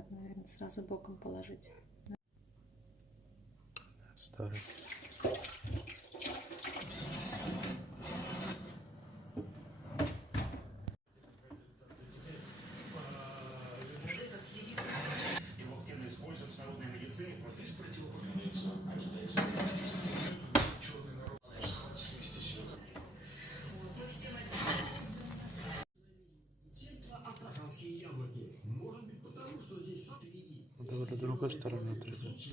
Надо, наверное, сразу боком положить. Старый. Его активно используют в народной медицине против Надо вот другой стороны отрезать.